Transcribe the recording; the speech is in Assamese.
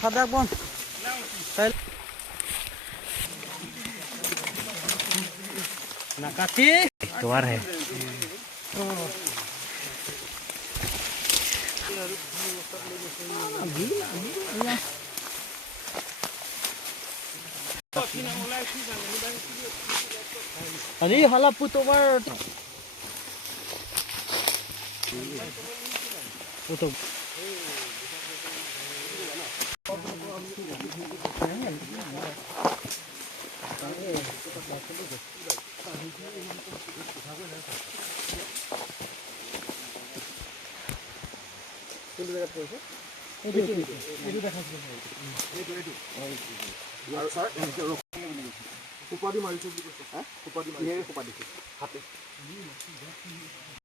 Fadak bon. Nakati. द्वार है Ani hala puto war. Puto. Kupadi mari